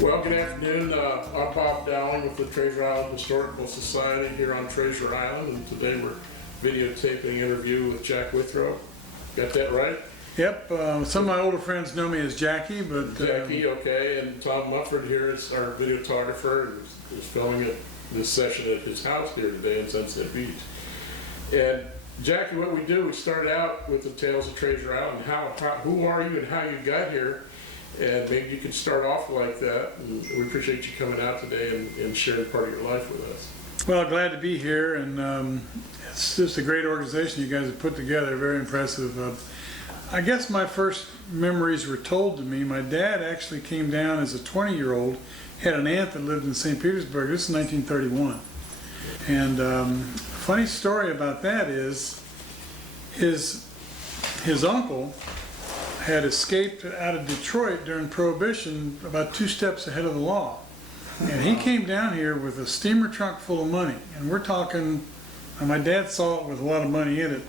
Well, good afternoon. I'm Bob Dowling with the Treasure Island Historical Society here on Treasure Island, and today we're videotaping an interview with Jack Withrow. Got that right? Yep. Some of my older friends know me as Jackie, but Jackie, okay. And Tom Mufford here is our videographer, who's filming this session at his house here today in Sunset Beach. And Jackie, what we do, we start out with the tales of Treasure Island. Who are you and how you got here? And maybe you could start off like that. And we appreciate you coming out today and sharing part of your life with us. well, glad to be here, and it's just a great organization you guys have put together. Very impressive. I guess my first memories were told to me. My dad actually came down as a 20-year-old. Had an aunt that lived in St. Petersburg. This is 1931, and funny story about that is his uncle had escaped out of Detroit during Prohibition, about 2 steps ahead of the law. And he came down here with a steamer trunk full of money. And we're talking, and my dad saw it with a lot of money in it,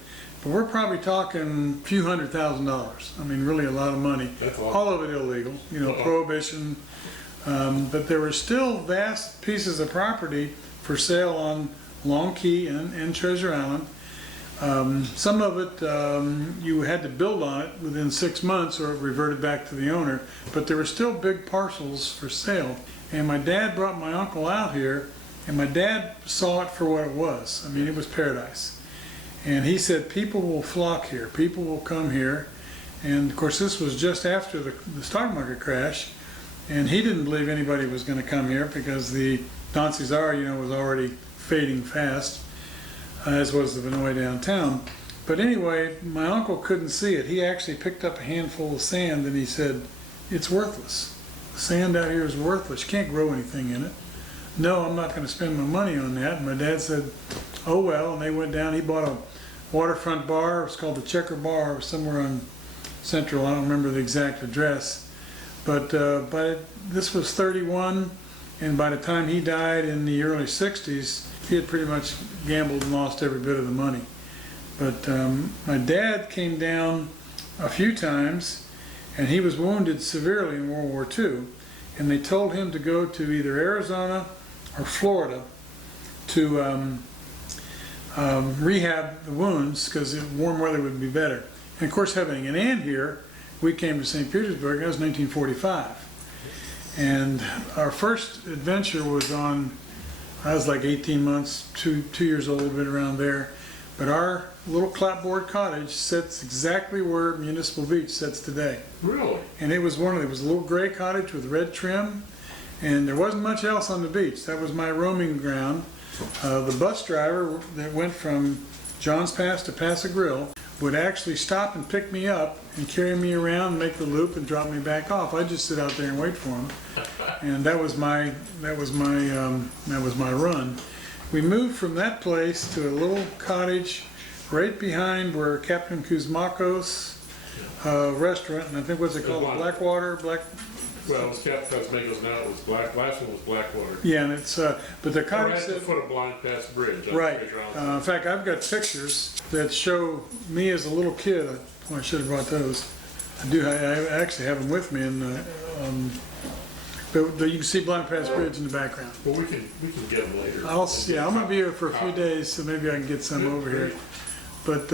but we're probably talking a few $100,000. I mean, really a lot of money. That's awesome. All of it illegal, you know, Prohibition. But there were still vast pieces of property for sale on Long Key and Treasure Island. Some of it you had to build on it within 6 months or it reverted back to the owner, but there were still big parcels for sale. And my dad brought my uncle out here, and my dad saw it for what it was. I mean, it was paradise. And he said, people will flock here, people will come here. And of course, this was just after the stock market crash, and he didn't believe anybody was going to come here because the Don Cesar, you know, was already fading fast, as was the Vinoy downtown. But anyway, my uncle couldn't see it. He actually picked up a handful of sand and he said, it's worthless. The sand out here is worthless. You can't grow anything in it. No, I'm not going to spend my money on that. And my dad said, oh well, and they went down. He bought a waterfront bar. It was called the Checker Bar, somewhere on Central. I don't remember the exact address. But this was 31, and by the time he died in the early 60s, he had pretty much gambled and lost every bit of the money. But my dad came down a few times, and he was wounded severely in World War II, and they told him to go to either Arizona or Florida to rehab the wounds because warm weather would be better. And of course, having an aunt here, we came to St. Petersburg. That was 1945. And our first adventure was on, I was like 18 months, two years old, a bit around there. But our little clapboard cottage sits exactly where Municipal Beach sits today. Really? And it was a little gray cottage with red trim, and there wasn't much else on the beach. That was my roaming ground. The bus driver that went from Johns Pass to Paso Grill would actually stop and pick me up and carry me around, make the loop, and drop me back off. I'd just sit out there and wait for him, and that was my run. We moved from that place to a little cottage right behind where Captain Kuzmakos restaurant, and I think what's it called, Blackwater. Well, it was Captain Kuzmakos, now it was last one was Blackwater. Yeah, and it's but the cottage Right at the foot of Blind Pass Bridge. right. In fact, I've got pictures that show me as a little kid. I should have brought those. I actually have them with me, and but you can see Blind Pass Bridge in the background. Well, we can get them later. I'm gonna be here for a few days, so maybe I can get some over here. But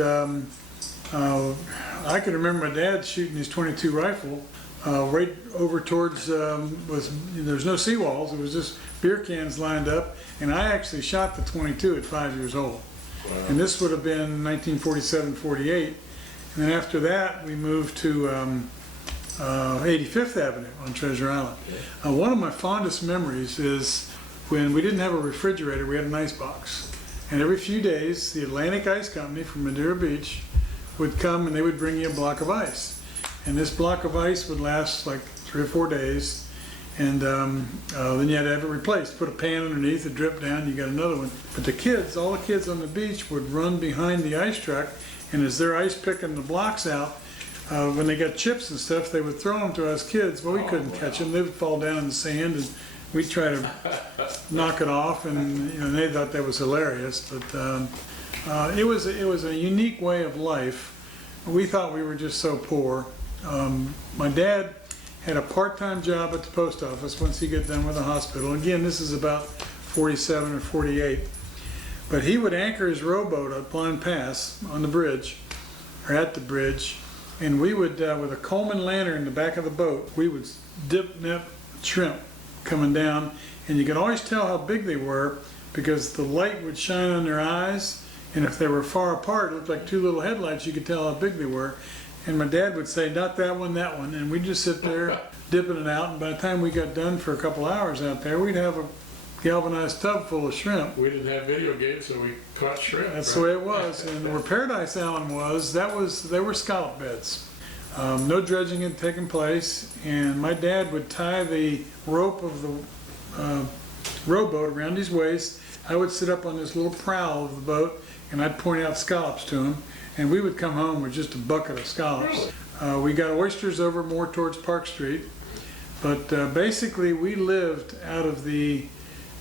I can remember my dad shooting his .22 rifle right over towards there's no seawalls. It was just beer cans lined up, and I actually shot the .22 at 5 years old. Wow. And this would have been 1947-48. And then after that, we moved to 85th Avenue on Treasure Island. One of my fondest memories is when we didn't have a refrigerator, we had an ice box. And every few days, the Atlantic Ice Company from Madeira Beach would come and they would bring you a block of ice. And this block of ice would last like 3 or 4 days. And then you had to have it replaced. Put a pan underneath, it dripped down, you got another one. But the kids, all the kids on the beach would run behind the ice truck, and as they're ice picking the blocks out, when they got chips and stuff, they would throw them to us kids. Well, we couldn't catch them. They would fall down in the sand, and we'd try to knock it off, and you know, they thought that was hilarious. But it was a unique way of life. We thought we were just so poor. My dad had a part-time job at the post office once he got done with the hospital. Again, this is about 47 or 48. But he would anchor his rowboat at Blind Pass on the bridge, or at the bridge, and we would, with a Coleman lantern in the back of the boat, we would dip net shrimp coming down, and you could always tell how big they were because the light would shine on their eyes, and if they were far apart, it looked like two little headlights, you could tell how big they were. And my dad would say, not that one, that one, and we'd just sit there dipping it out, and by the time we got done for a couple hours out there, we'd have a galvanized tub full of shrimp. We didn't have video games, so we caught shrimp. That's right? the way it was. And where Paradise Island was, they were scallop beds. No dredging had taken place, and my dad would tie the rope of the rowboat around his waist. I would sit up on this little prow of the boat, and I'd point out scallops to him, and we would come home with just a bucket of scallops. Really? We got oysters over more towards Park Street, but basically we lived out of the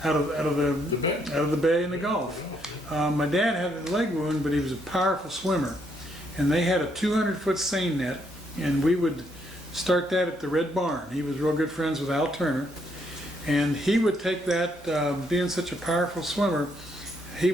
bay in the Gulf. My dad had a leg wound, but he was a powerful swimmer, and they had a 200-foot seine net, and we would start that at the Red Barn. He was real good friends with Al Turner, and he would take that, being such a powerful swimmer, they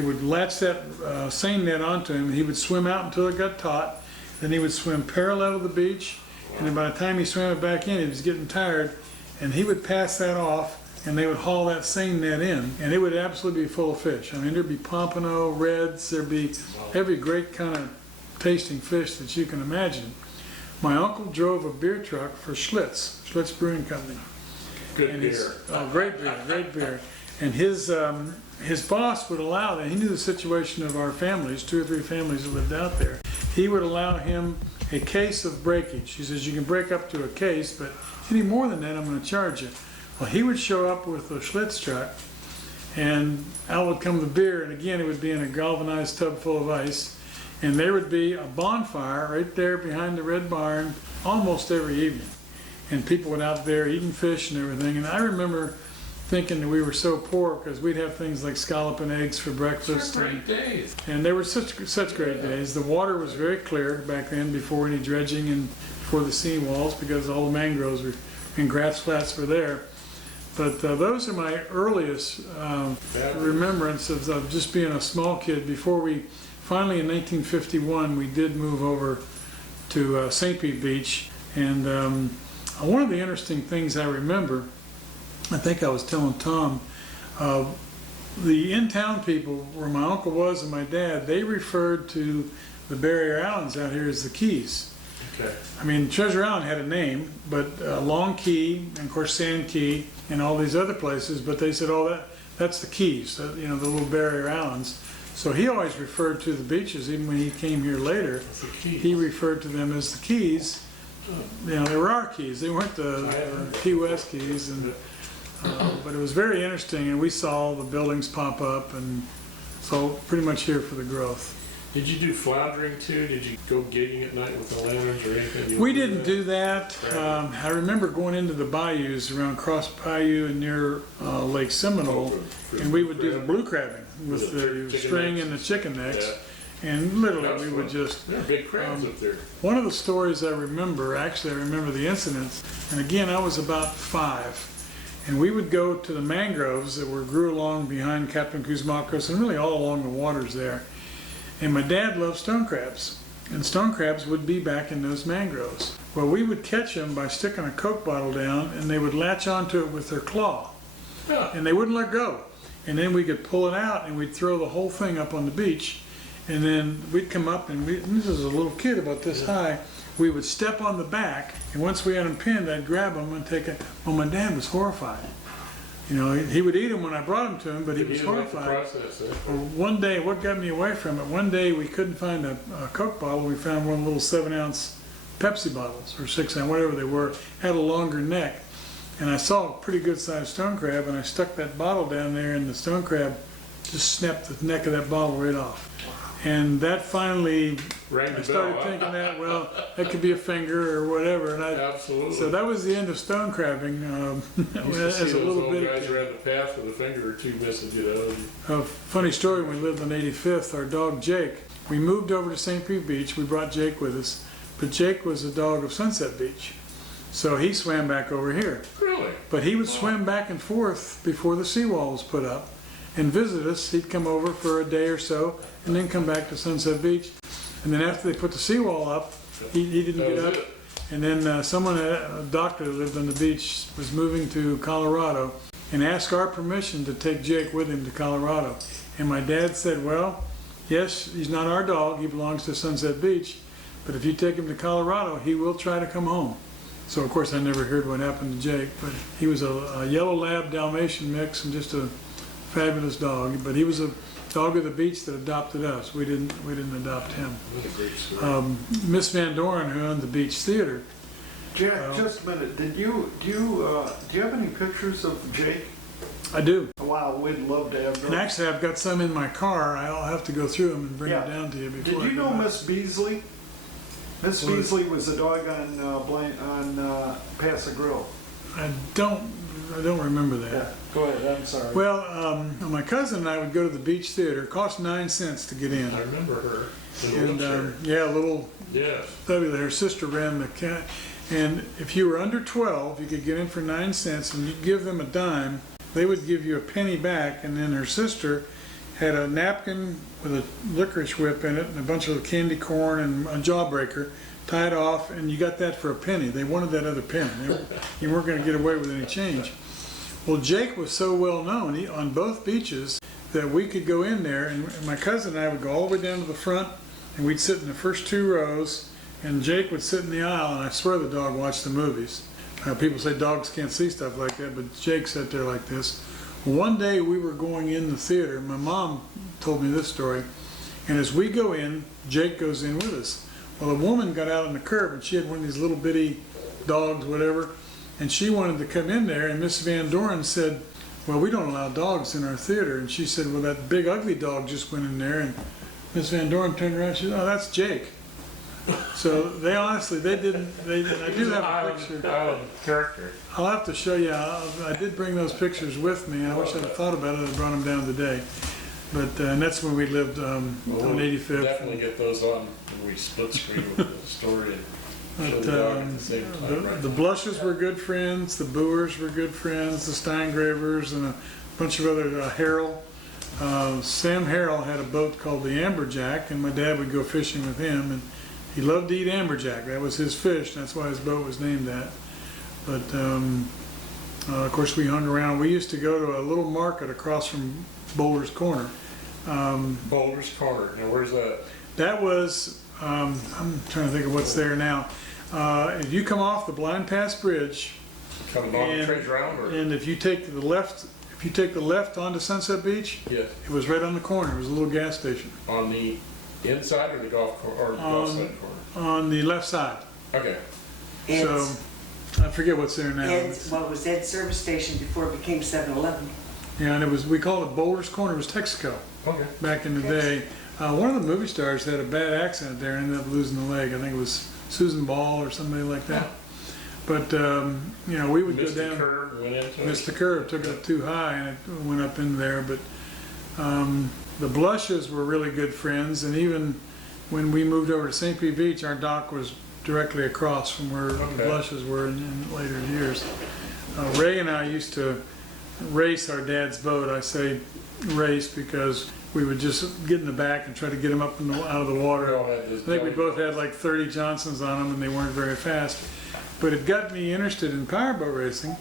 would latch that seine net onto him, and he would swim out until it got taut. Then he would swim parallel to the beach, and then by the time he swam it back in, he was getting tired, and he would pass that off, and they would haul that seine net in, and it would absolutely be full of fish. I mean, there'd be pompano, reds, there'd be every great kind of tasting fish that you can imagine. My uncle drove a beer truck for Schlitz Brewing Company. Good beer. Oh, great beer, great beer. And his boss would allow that. He knew the situation of our families, 2 or 3 families that lived out there. He would allow him a case of breakage. He says, you can break up to a case, but any more than that, I'm going to charge you. Well, he would show up with a Schlitz truck, and Al would come with beer, and again, it would be in a galvanized tub full of ice, and there would be a bonfire right there behind the Red Barn almost every evening. And people went out there eating fish and everything, and I remember thinking that we were so poor because we'd have things like scallop and eggs for breakfast. Great days. And they were such great days. The water was very clear back then before any dredging and before the seawalls because all the mangroves and grass flats were there. But those are my earliest remembrances of just being a small kid. Before we finally, in 1951, we did move over to St. Pete Beach. And one of the interesting things I remember, I think I was telling Tom, the in-town people, where my uncle was and my dad, they referred to the barrier islands out here as the Keys. Okay. I mean, Treasure Island had a name, but Long Key, and of course Sand Key, and all these other places, but they said, oh, that's the Keys, you know, the little barrier islands. So he always referred to the beaches, even when he came here later, he referred to them as the Keys. You know, they were our Keys, they weren't the Key West Keys, and, but it was very interesting, and we saw all the buildings pop up, and so pretty much here for the growth. Did you do floundering too? Did you go gigging at night with the lanterns or anything? We didn't do that. I remember going into the bayous around Cross Bayou and near Lake Seminole, and we would do the blue crabbing with the string and the chicken necks. Yeah. And literally we would just... There are big crabs up there. One of the stories I remember, actually I remember the incidents, and again I was about 5, and we would go to the mangroves that grew along behind Captain Kuzmakos and really all along the waters there. And my dad loved stone crabs, and stone crabs would be back in those mangroves. Well, we would catch them by sticking a Coke bottle down, and they would latch onto it with their claw, and they wouldn't let go. And then we could pull it out, and we'd throw the whole thing up on the beach, and then we'd come up, and this was a little kid about this high, we would step on the back, and once we had them pinned, I'd grab them and take it. Well, my dad was horrified. You know, he would eat them when I brought them to him, but he was horrified. Well, one day, what got me away from it, one day we couldn't find a Coke bottle. We found one of the little 7-ounce Pepsi bottles, or 6-ounce, whatever they were, had a longer neck. And I saw a pretty good sized stone crab, and I stuck that bottle down there, and the stone crab just snapped the neck of that bottle right off. And that finally, I started thinking that, well, that could be a finger or whatever. And Absolutely. So that was the end of stone crabbing as a little bit. Guys around the path with a finger or two missing, you know. A funny story, when we lived on 85th, our dog Jake, we moved over to St. Pete Beach. We brought Jake with us, but Jake was a dog of Sunset Beach. So he swam back over here. Really? But he would swim back and forth before the seawall was put up and visit us. He'd come over for a day or so and then come back to Sunset Beach. And then after they put the seawall up, he didn't get up. And then a doctor that lived on the beach, was moving to Colorado and asked our permission to take Jake with him to Colorado. And my dad said, well, yes, he's not our dog, he belongs to Sunset Beach, but if you take him to Colorado, he will try to come home. So of course I never heard what happened to Jake, but he was a yellow lab Dalmatian mix and just a fabulous dog. But he was a dog of the beach that adopted us. We didn't adopt him. What a great story. Miss Van Doren, who owned the Beach Theater. Jack, just a minute. Do you have any pictures of Jake? I do. Wow, we'd love to have those. And actually, I've got some in my car. I'll have to go through them and bring Yeah. them down to you Did before. you I know go back. Miss Beasley? Miss What? Beasley was a dog on Pass a Grill. I don't remember that. Yeah, go ahead. I'm sorry. Well, my cousin and I would go to the Beach Theater. It cost 9 cents to get in. I remember her. In a And wheelchair. yeah, little Yes. fabulous. Her sister ran the cat. And if you were under 12, you could get in for 9 cents, and you'd give them a dime. They would give you a penny back, and then her sister had a napkin with a licorice whip in it and a bunch of candy corn and a jawbreaker tied off, and you got that for a penny. They wanted that other penny. You weren't going to get away with any change. Well, Jake was so well known on both beaches that we could go in there, and my cousin and I would go all the way down to the front, and we'd sit in the first 2 rows, and Jake would sit in the aisle, and I swear the dog watched the movies. People say dogs can't see stuff like that, but Jake sat there like this. One day we were going in the theater, my mom told me this story, and as we go in, Jake goes in with us. Well, a woman got out on the curb, and she had one of these little bitty dogs, whatever, and she wanted to come in there, and Miss Van Doren said, well, we don't allow dogs in our theater. And she said, well, that big ugly dog just went in there, and Miss Van Doren turned around and she said, oh, that's Jake. So they honestly, I do have a picture. Island character. I'll have to show you. I did bring those pictures with me. I wish I'd thought about it and brought them down today. But and that's when we lived on We'll 85th. definitely get those on when we split screen with the story and show But, the dog at the same time. Right? the Blushes were good friends. The Boers were good friends. The Steingravers and a bunch of other Harrell. Sam Harrell had a boat called the Amberjack, and my dad would go fishing with him. And he loved to eat amberjack. That was his fish. That's why his boat was named that. But of course, we hung around. We used to go to a little market across from Boulder's Corner. Boulder's Corner. Now, where's that? That was, I'm trying to think of what's there now. If you come off the Blind Pass Bridge, Coming on the Treasure Island? Or? and if you take the left onto Sunset Beach, Yes. it was right on the corner. It was a little gas station On the inside or the golf or the golf side corner? on the left side. Okay. So I forget what's there now. Ed's, well, it was Ed's service station before it became 7-Eleven. Yeah, and we called it Boulder's Corner. It was Texaco Okay. back in the day. One of the movie stars had a bad accident there and ended up losing a leg. I think it was Susan Ball or somebody like that. But we would Missed go the down. curve, went into it. Missed the curve, took it up too high, and it went up in there. But the Blushes were really good friends, and even when we moved over to St. Pete Beach, our dock was directly across from where the Okay. Blushes were in later years. Ray and I used to race our dad's boat. I say race because we would just get in the back and try to get him up out of the We water. all had this I think we jelly- both had like 30 Johnsons on them, and they weren't very fast. But it got me interested in powerboat racing,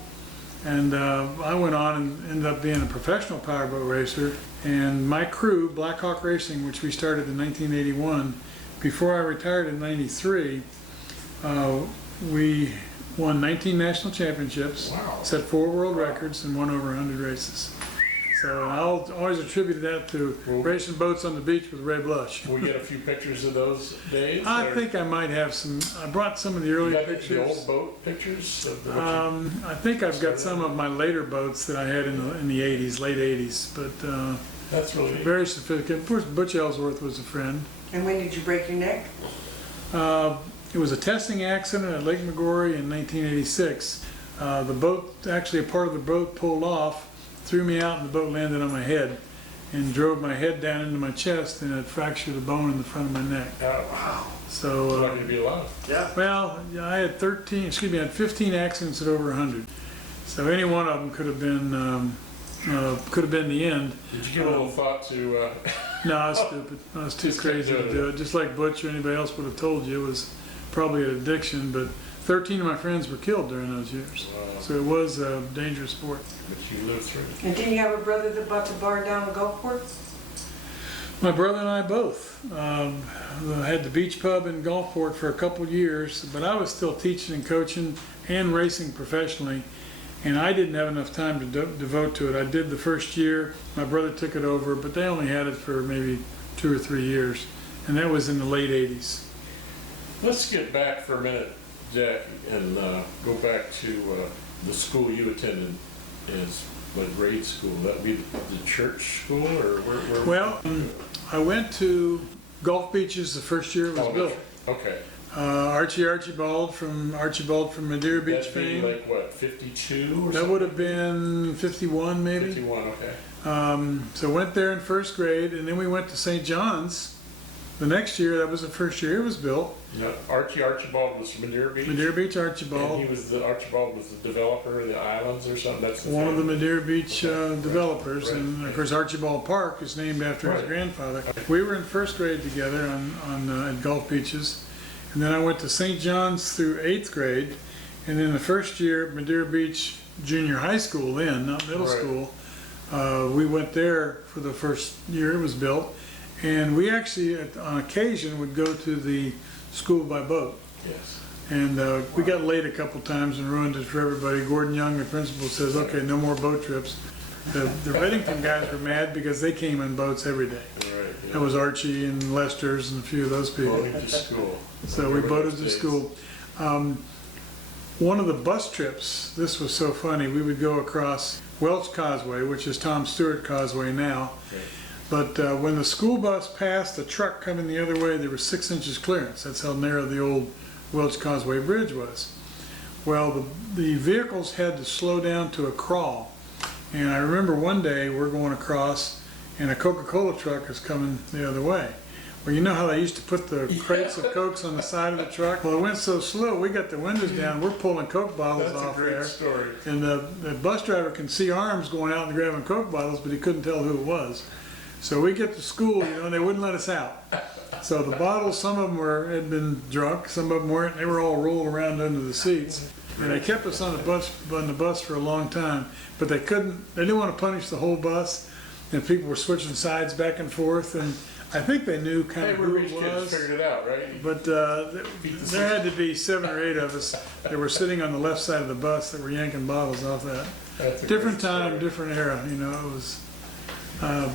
and I went on and ended up being a professional powerboat racer. And my crew, Black Hawk Racing, which we started in 1981, before I retired in '93, we won 19 national championships, Wow. set 4 world records, and won over 100 races. So I'll always attribute that to racing boats on the beach with Ray Blush. Can we get a few pictures of those days? I or- think I might have some. I brought some of the You early got pictures. the old boat pictures of the I think I've got some of my later boats that I had in the 80s, late 80s, but That's really neat. very sophisticated. Of course, Butch Ellsworth was a friend. And when did you break your neck? It was a testing accident at Lake McGorry in 1986. The boat, actually a part of the boat pulled off, threw me out, and the boat landed on my head and drove my head down into my chest, and it fractured a bone in the front of my neck. Wow. So, Lucky to be alive. Yeah. well, yeah, I had 15 accidents at over 100. So any one of them could have been the end. Did you give a little thought to, No, I was stupid. I was too Just kept crazy to doing do it. Just like Butch or anybody else would have told you, it was probably an addiction. But 13 of my friends were killed during those years. So it was a dangerous sport. that you lived through? And didn't you have a brother that bought the bar down in Gulfport? My brother and I both had the beach pub in Gulfport for a couple years, but I was still teaching and coaching and racing professionally, and I didn't have enough time to devote to it. I did the first year, my brother took it over, but they only had it for maybe 2 or 3 years, and that was in the late 80s. Let's get back for a minute, Jack, and go back to the school you attended as like grade school. That would be the church school, or where? Well, I went to Gulf Beaches the first year it was built. Okay. Archibald from Madeira Beach That'd be fame. like what, 52 or That something? would have been 51 maybe. 51, okay. So went there in first grade, and then we went to St. John's the next year. That was the first year it was built. Now, Archibald was from Madeira Beach? Madeira Beach And Archibald, Archibald was the developer of the islands or something? That's one of the family? Madeira Beach developers, Right. and of course Archibald Park is named after his Right. grandfather. We were in first grade together at Gulf Beaches, and then I went to St. John's through 8th grade, and then the first year Madeira Beach Junior High School, then not middle Right. school, we went there for the first year it was built, and we actually on occasion would go to the school by boat. Yes. And we got late a couple times and ruined it for everybody. Gordon Young, the principal, says, okay, no more boat trips. The Reddington guys were mad because they came in boats every day. Right. Yeah. That was Archie and Lester's and a few of those people. Boating to school. So we Remember boated those to days? school. One of the bus trips, this was so funny, we would go across Welch Causeway, which is Tom Stewart Causeway now. Okay. But when the school bus passed the truck coming the other way, there was 6 inches clearance. That's how narrow the old Welch Causeway Bridge was. Well, the vehicles had to slow down to a crawl. And I remember one day we're going across and a Coca-Cola truck is coming the other way. Well, you know how they used to put the crates of Cokes on the side of the truck? Well, it went so slow, we got the windows down, we're pulling Coke bottles That's a off great there. story. And the bus driver can see arms going out and grabbing Coke bottles, but he couldn't tell who it was. So we get to school, and they wouldn't let us out. So the bottles, some of them had been drunk, some of them weren't. They were all rolled around under the seats. And they kept us on the bus for a long time, but they didn't want to punish the whole bus. And people were switching sides back and forth, and I think they knew kind Hey, of we're who rich it kids, was. figured it out, right? But there had to be 7 or 8 of us that were sitting on the left side of the bus that were yanking bottles off that. That's a Different great time, story. different era, you know, it was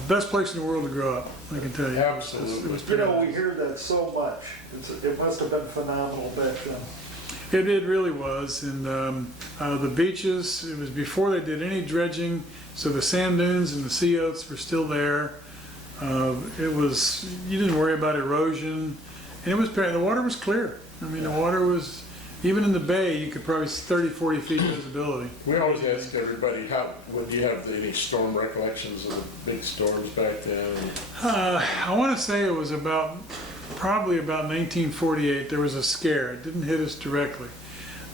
best place in the world to grow up, I can tell you. Absolutely. It was You pretty know, we hear that so much. It must have been phenomenal back then. It really was, and the beaches, it was before they did any dredging, so the sand dunes and the sea oats were still there. You didn't worry about erosion, and the water was clear. I mean, the water was, even in the bay, you could probably see 30, 40 feet visibility. We always ask everybody, do you have any storm recollections of the big storms back then? I want to say it was probably about 1948, there was a scare. It didn't hit us directly.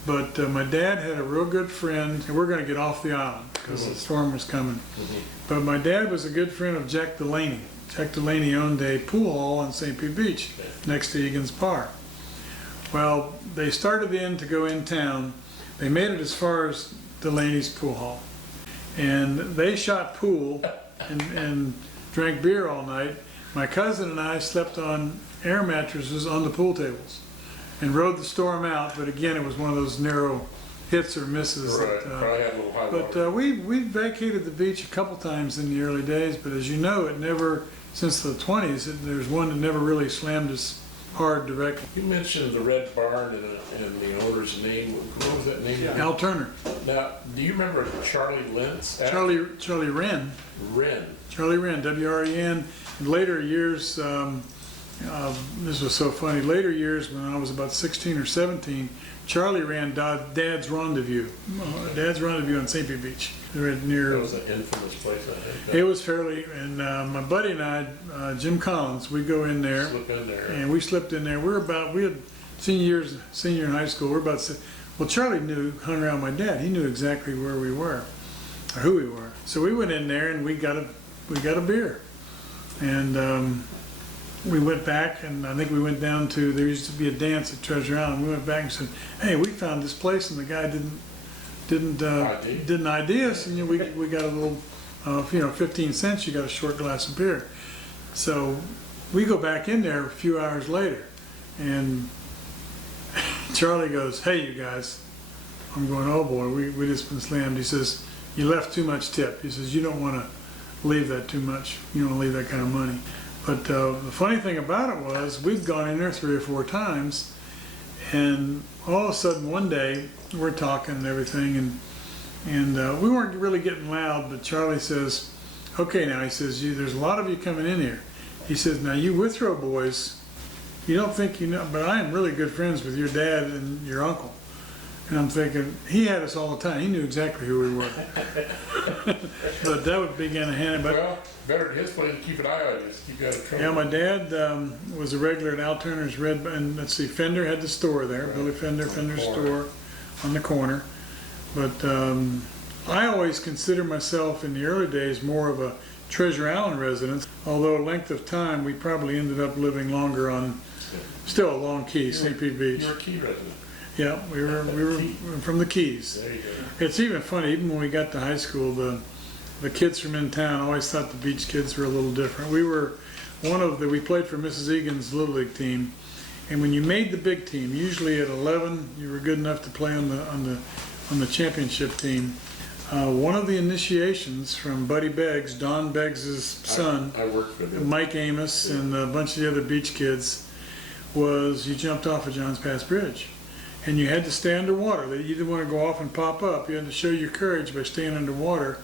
But my dad had a real good friend, and we're going to get off the island because the storm was coming. But my dad was a good friend of Jack Delaney. Jack Delaney owned a pool hall on St. Pete Beach next to Egan's Park. Well, they started in to go in town. They made it as far as Delaney's pool hall. And they shot pool and drank beer all night. My cousin and I slept on air mattresses on the pool tables and rode the storm out, but again, it was one of those narrow hits or misses. Right, probably had a little high water. But we vacated the beach a couple times in the early days, but as you know, it never, since the 20s, there's one that never really slammed us hard directly. You mentioned the Red Barn and the owner's name. What was that name? Al Turner, Now, do you remember Charlie Lentz? Charlie Wren, Wren. Charlie Wren, W-R-E-N. In later years, this was so funny. Later years, when I was about 16 or 17, Charlie ran Dad's Rendezvous. Dad's Rendezvous on St. Pete Beach. Right near. That was an infamous place, I think. It was fairly, and my buddy and I, Jim Collins, we go in there. Slip in there. And we slipped in there. We had senior in high school. We're about, well, Charlie hung around my dad. He knew exactly where we were, or who we were. So we went in there and we got a beer. And we went back, and I think we went down to, there used to be a dance at Treasure Island. We went back and said, hey, we found this place, and the guy didn't ID us. And we got a little, 15 cents, you got a short glass of beer. So we go back in there a few hours later, and Charlie goes, hey, you guys. I'm going, oh boy, we just been slammed. He says, you left too much tip. He says, you don't want to leave that too much. You don't want to leave that kind of money. But the funny thing about it was, we'd gone in there 3 or 4 times, and all of a sudden one day we're talking and everything, and we weren't really getting loud, but Charlie says, okay, now, he says, there's a lot of you coming in here. He says, now you Withrow boys, you don't think you know, but I am really good friends with your dad and your uncle. And I'm thinking, he had us all the time. He knew exactly who we were. But that would begin a hand. But Well, better at his place to keep an eye on you, just keep you out of trouble. yeah, my dad was a regular at Al Turner's and let's see, Fender had the store there, Right. Billy Fender, On the Fender's corner. store on the corner. But I always consider myself in the early days more of a Treasure Island resident, although length of time we probably ended up living longer on still Long Key, St. Pete Beach. You're a key resident. Yeah, we were from the Keys. There you go. It's even funny, even when we got to high school, the kids from in town always thought the beach kids were a little different. We were we played for Mrs. Egan's Little League team, and when you made the big team, usually at 11, you were good enough to play on the championship team. One of the initiations from Buddy Beggs, Don Beggs' son, I worked for them. Mike Amos, and a bunch of the other beach kids, was you jumped off of John's Pass Bridge. And you had to stay underwater. You didn't want to go off and pop up. You had to show your courage by staying underwater.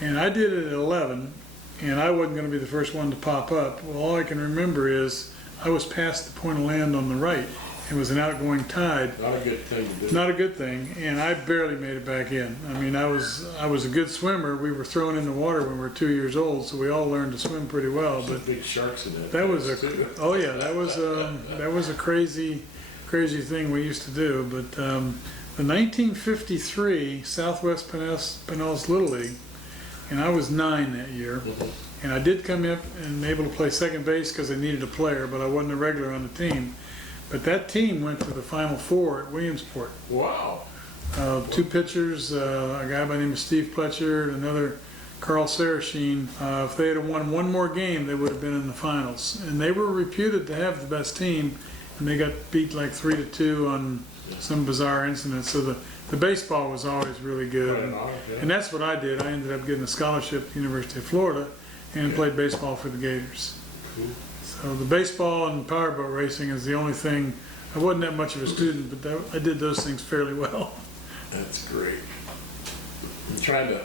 And I did it at 11, and I wasn't going to be the first one to pop up. Well, all I can remember is I was past the point of land on the right. It was an outgoing tide. Not a good thing to do. Not a good thing, and I barely made it back in. I mean, I was a good swimmer. We were thrown in the water when we were 2 years old, so we all learned to swim pretty well. Some But big sharks in that. that was too. that was a crazy thing we used to do. But the 1953 Southwest Pinellas Little League, and I was 9 that year, and I did come up and able to play second base because I needed a player, but I wasn't a regular on the team. But that team went to the Final Four at Williamsport. Wow. 2 pitchers, a guy by the name of Steve Pletcher, and another Carl Sarachine. If they had won one more game, they would have been in the finals. And they were reputed to have the best team, and they got beat like 3-2 on some bizarre incident. So the baseball was always really good. Right on, yeah. And that's what I did. I ended up getting a scholarship at the University of Florida and played baseball for the Gators. Cool. So the baseball and powerboat racing is the only thing. I wasn't that much of a student, but I did those things fairly well. That's great. I'm trying to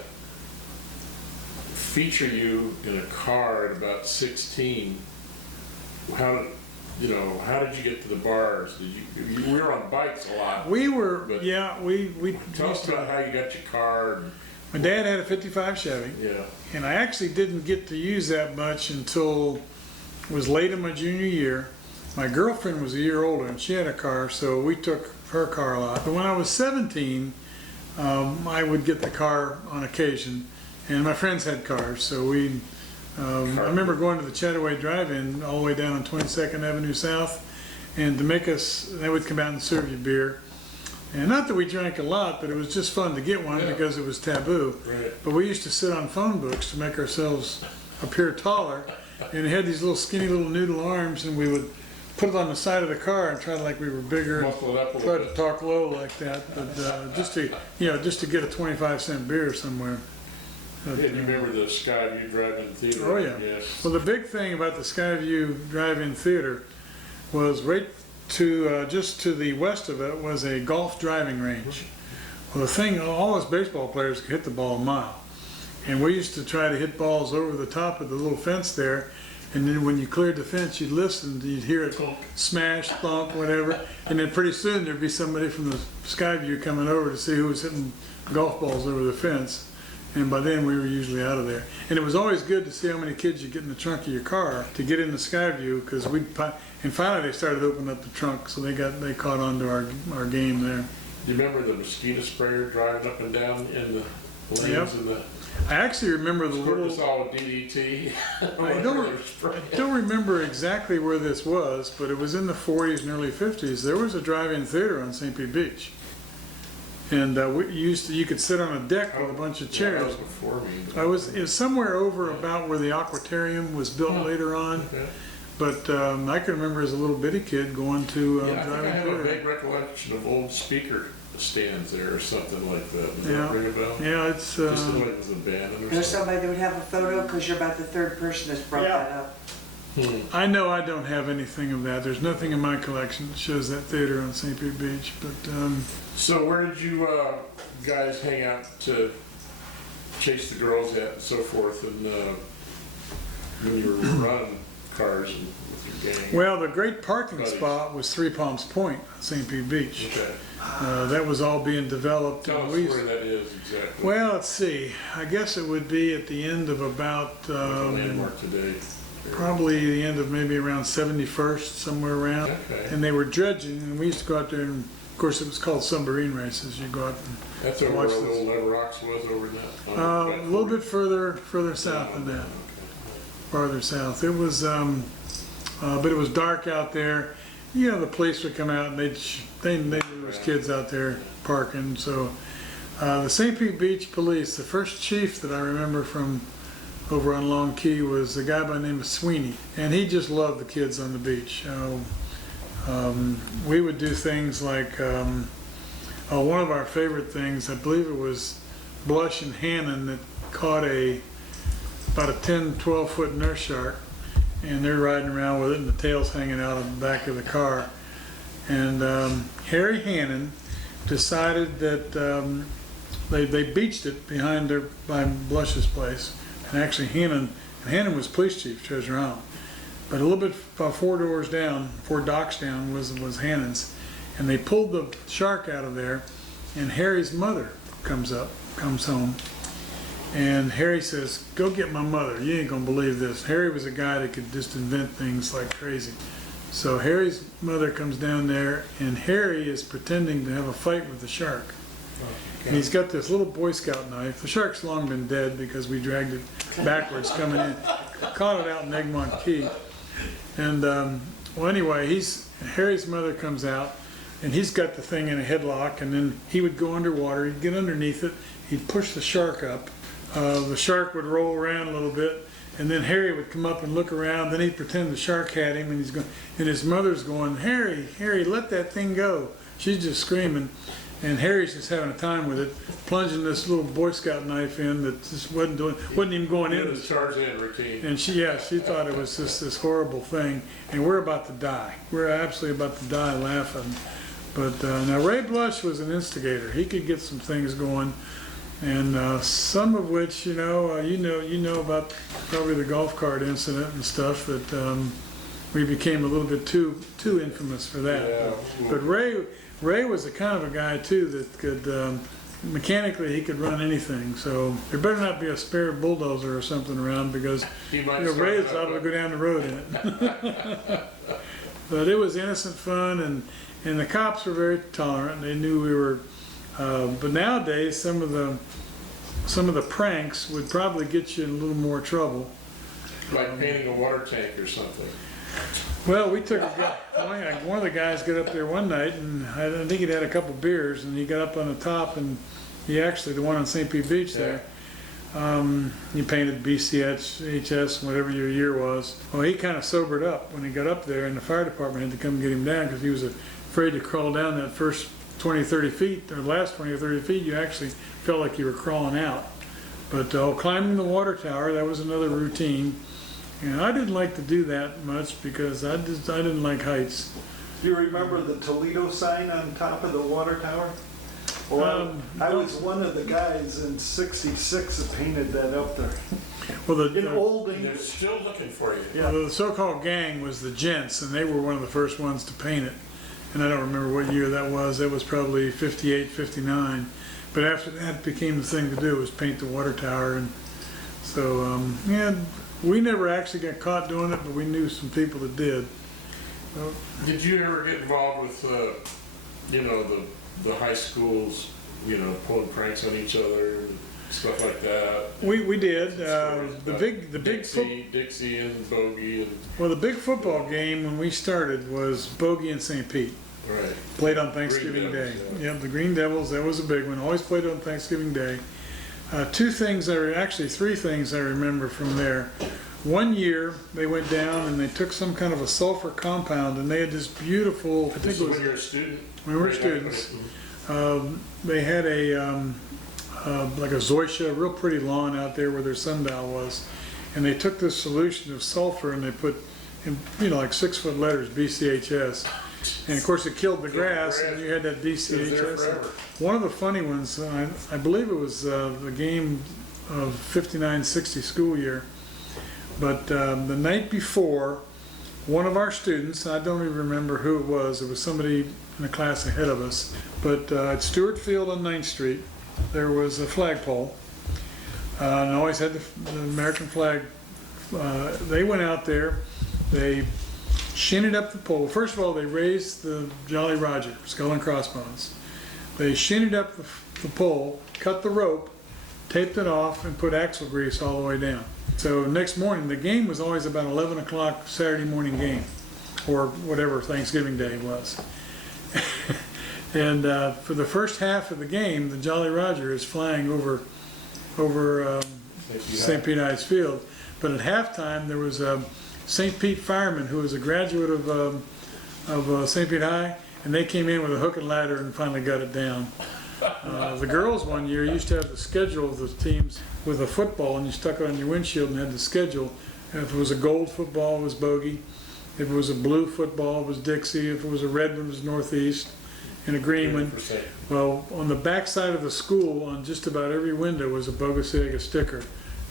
feature you in a car at about 16. How did you get to the bars? We were on bikes a lot. We were, But- we Tell us about how you got your car. my dad had a 55 Chevy, Yeah. and I actually didn't get to use that much until it was late in my junior year. My girlfriend was a year older, and she had a car, so we took her car a lot. But when I was 17, I would get the car on occasion, and my friends had cars, so I remember going to the Chataway Drive-In all the way down on 22nd Avenue South, and they would come out and serve you beer. And not that we drank a lot, but it was just fun to get one because it was taboo. Right. But we used to sit on phone books to make ourselves appear taller, and it had these little skinny little noodle arms, and we would put it on the side of the car and try to like we were bigger and Muffle it up a try little to bit. talk low like that, but just to get a 25-cent beer somewhere. But, And you remember the Skyview Drive-In Theater? Oh, yeah. Yes. Well, the big thing about the Skyview Drive-In Theater was right to just to the west of it was a golf driving range. Well, the thing, all us baseball players could hit the ball a mile, and we used to try to hit balls over the top of the little fence there, And then when you cleared the fence, you'd listen, you'd hear it smash, thump, whatever. And then pretty soon there'd be somebody from the sky view coming over to see who was hitting golf balls over the fence. And by then we were usually out of there. And it was always good to see how many kids you get in the trunk of your car to get in the sky view, because and finally they started opening up the trunk, so they caught on to our game there. Do you remember the mosquito sprayer driving up and down in the lanes? Yep. And the I actually remember the squirt little. us all with DDT? I don't remember exactly where this was, but it was in the 40s and early 50s. There was a drive-in theater on St. Pete Beach. And you could sit on a deck with a bunch of chairs. That was before me. It was somewhere over about where the aquatorium was built later on. Okay. But I can remember as a little bitty kid going to Yeah, I think I drive-in have a theater. vague recollection of old speaker stands there or something like that. Does Yeah. that ring a bell? Yeah, it's. Just like it was abandoned or There's something. somebody that would have a photo, because you're about the third person that's brought Yeah. that up. I know I don't have anything of that. There's nothing in my collection that shows that theater on St. Pete Beach. But So where did you guys hang out to chase the girls at and so forth, and when you were running cars and with your gang? well, the great parking Buddies. spot was Three Palms Point, St. Pete Beach. Okay. That was all being developed. Tell and us we- where that is exactly. well, let's see. I guess it would be at the end of about Like a landmark today. probably the end of maybe around 71st, somewhere around. Okay. And they were dredging, and we used to go out there, and of course it was called submarine races. You go out That's over where watch Little this. Lever Rocks was over in that. A little bit further south than that, farther south. It was, but it was dark out there. You know, the police would come out and they knew there was kids out there parking. So the St. Pete Beach Police, the first chief that I remember from over on Long Key was a guy by the name of Sweeney, and he just loved the kids on the beach. We would do things like one of our favorite things, I believe it was Blush and Hannon that caught about a 10-12 foot nurse shark, and they're riding around with it and the tail's hanging out of the back of the car. And Harry Hannon decided that they beached it by Blush's place. And actually Hannon was police chief, Treasure Island. But a little bit about 4 docks down was Hannon's. And they pulled the shark out of there, and Harry's mother comes home. And Harry says, "Go get my mother. You ain't gonna believe this." Harry was a guy that could just invent things like crazy. So Harry's mother comes down there, and Harry is pretending to have a fight with the shark. And he's got this little Boy Scout knife. The shark's long been dead because we dragged it backwards coming in. Caught it out in Egmont Key. And well, anyway, Harry's mother comes out, and he's got the thing in a headlock, and then he would go underwater, he'd get underneath it, he'd push the shark up. The shark would roll around a little bit, and then Harry would come up and look around, then he'd pretend the shark had him, and his mother's going, Harry, let that thing go. She's just screaming, and Harry's just having a time with it, plunging this little Boy Scout knife in that just wasn't even going It in. was Tarzan routine. And she thought it was just this horrible thing, and we're about to die. We're absolutely about to die laughing. But now Ray Blush was an instigator. He could get some things going, and some of which you know about probably the golf cart incident and stuff that we became a little bit too infamous for that. Yeah. But Ray was the kind of a guy too that could mechanically he could run anything. So there better not be a spare bulldozer or something around, because He might Ray is start liable up to go down the road in it. But it was innocent fun, and the cops were very tolerant. They knew we were. But nowadays, some of the pranks would probably get you in a little more trouble. like painting a water tank or something. Well, we took one of the guys got up there one night, and I think he'd had a couple beers, and he got up on the top, and he actually, the one on St. Pete Beach there, he painted BCH, whatever your year was. Well, he kind of sobered up when he got up there, and the fire department had to come get him down because he was afraid to crawl down that first 20, 30 feet, or last 20 or 30 feet. You actually felt like you were crawling out. But climbing the water tower, that was another routine. And I didn't like to do that much because I didn't like heights. Do you remember the Toledo sign on top of the water tower? Well, I was one of the guys in '66 that painted that up there. Well, In Old They're English. still looking for you. Yeah. the so-called gang was the Gents, and they were one of the first ones to paint it. And I don't remember what year that was. That was probably 58, 59. But after that became the thing to do, was paint the water tower. And so, yeah, we never actually got caught doing it, but we knew some people that did. Did you ever get involved with, you know, the high schools, you know, pulling pranks on each other, stuff like that? We did. Stories The about big Dixie and Bogey and, well, the big football game when we started was Bogey and St. Pete. right. Played on Thanksgiving Green Day. Devils, Yeah, the Green Devils, that was a big one. Always played on Thanksgiving Day. Two things, actually three things I remember from there. One year, they went down and they took some kind of a sulfur compound and they had this beautiful, I This think is it was, when you're a student? when we were Right, students, right. they had like a zoysia, real pretty lawn out there where their sundial was. And they took this solution of sulfur and they put, in, you know, like 6-foot letters, BCHS. And of course it killed the grass and you had that It was there BCHS. forever. One of the funny ones, I believe it was the game of 59-60 school year, but the night before, one of our students, I don't even remember who it was somebody in the class ahead of us, but at Stewart Field on 9th Street, there was a flagpole, and always had the American flag. They went out there, they shinnied up the pole. First of all, they raised the Jolly Roger, skull and crossbones. They shinnied up the pole, cut the rope, taped it off, and put axle grease all the way down. So next morning, the game was always about 11 o'clock Saturday morning game, or whatever Thanksgiving Day was. And for the first half of the game, the Jolly Roger is flying over St. Pete Ice Field. But at halftime, there was a St. Pete fireman who was a graduate of St. Pete High, and they came in with a hook and ladder and finally got it down. The girls one year used to have the schedule of the teams with a football, and you stuck it on your windshield and had the schedule. And if it was a gold football, it was Bogey. If it was a blue football, it was Dixie. If it was a red one, it was Northeast. And a green one. 100%. Well, on the back side of the school, on just about every window was a Bogosiega sticker.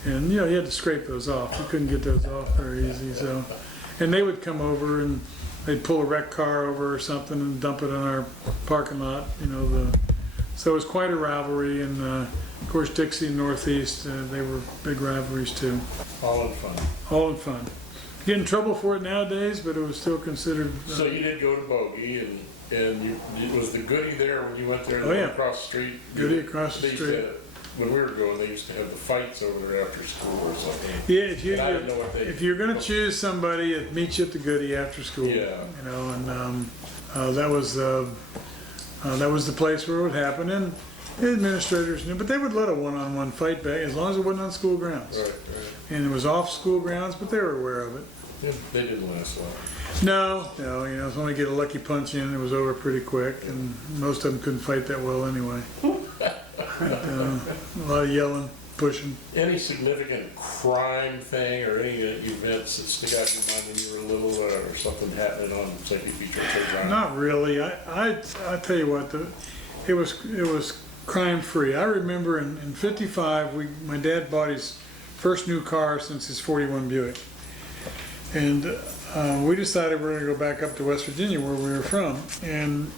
And, you know, you had to scrape those off. You couldn't get those off very easy, so. And they would come over and they'd pull a wrecked car over or something and dump it on our parking lot, you know, so it was quite a rivalry. And, of course, Dixie and Northeast, they were big rivalries too. All in fun. All in fun. Get in trouble for it nowadays, but it was still considered. So you did go to Bogey and was the Goody there when you went there? Oh, yeah. Across the street? Goody across the They used to street. have- When we were going, they used to have the fights over there after school or something. Yeah, And I didn't know what they. if you're gonna choose somebody, it'd meet you at the Goody after school. Yeah. You know, and that was the place where it would happen, and the administrators knew, but they would let a one-on-one fight back as long as it wasn't on school grounds. Right, right. And it was off school grounds, but they were aware of it. Yeah, they didn't last long. No, you know, it's only get a lucky punch in, it was over pretty quick, and most of them couldn't fight that well anyway. A lot of yelling, pushing. Any significant crime thing or any events that stick out in your mind when you were little or something happening on St. Pete Beach or Playground? Not really. I tell you what, it was crime free. I remember in '55, my dad bought his first new car since his '41 Buick, and we decided we were going to go back up to West Virginia where we were from, and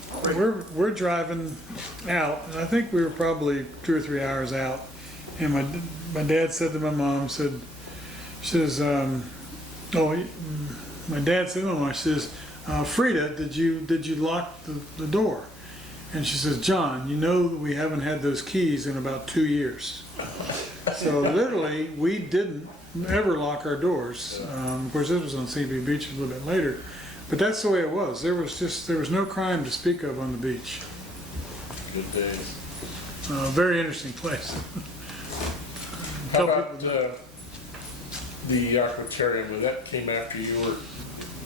we're driving out, and I think we were probably 2 or 3 hours out, and my dad said to my mom, my dad said to my mom, she says, Frida, did you lock the door? And she says, John, you know that we haven't had those keys in about 2 years. So literally, we didn't ever lock our doors. Of course, this was on St. Pete Beach a little bit later, but that's the way it was. There was no crime to speak of on the beach. Good days. Very interesting place. How about the aquatorium? When that came after you were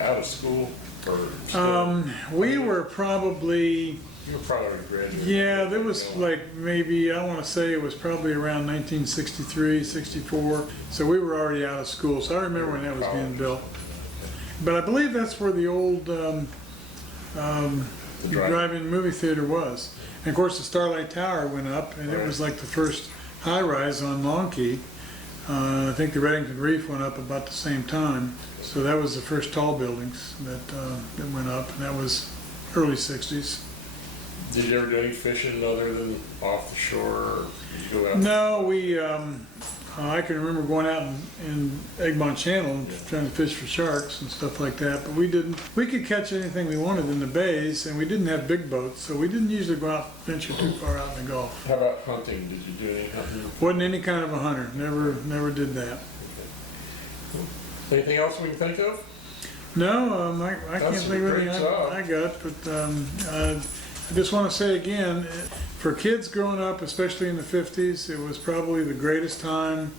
out of school? Or still? We were probably, You were probably already graduated. yeah, there was like maybe, I want to say it was probably around 1963, 64. So we were already out of school. So I remember when that was being built. But I believe that's where the old drive-in movie theater was. And of course, the Starlight Tower went up, and it was like the first high-rise on Long Key. I think the Reddington Reef went up about the same time. So that was the first tall buildings that went up, and that was early 60s. Did you ever do any fishing other than off the shore, or did you go out? No, I can remember going out in Egmont Channel and trying to fish for sharks and stuff like that, but we didn't. We could catch anything we wanted in the bays, and we didn't have big boats, so we didn't usually go out venture too far out in the Gulf. How about hunting? Did you do any hunting? Wasn't any kind of a hunter. Never did that. Anything else we can think of? No, I can't That's a think of great anything job. I got, but I just want to say again, for kids growing up, especially in the 50s, it was probably the greatest time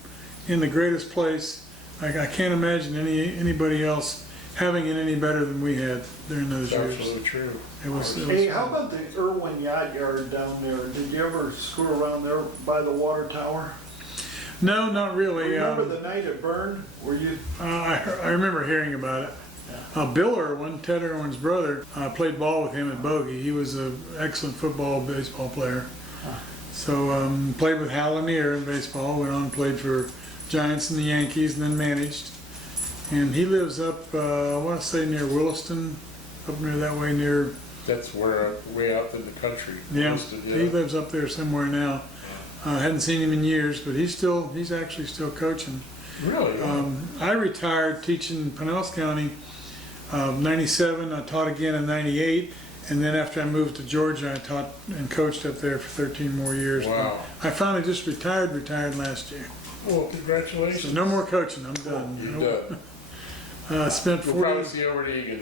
in the greatest place. I can't imagine anybody else having it any better than we had during those years. Absolutely true. It was Hey, how about the Irwin Yacht Yard down there? Did you ever screw around there by the water tower? No, not really. Remember the night it burned? Were you? I remember hearing about it. Bill Irwin, Ted Irwin's brother, played ball with him at Bogey. He was an excellent baseball player. So played with Hal Lanier in baseball, went on and played for Giants and the Yankees, and then managed. And he lives up, I want to say near Williston, up near that way near. That's where, way out in the country. Yeah, Listed, he lives up there somewhere now. Hadn't seen him in years, but he's actually still coaching. Really? I retired teaching Pinellas County. 97, I taught again in 98, and then after I moved to Georgia, I taught and coached up there for 13 more years. Wow. I finally just retired last year. Well, congratulations. So no more coaching, I'm done. You're done. Spent We'll 40, probably see you over at Egan.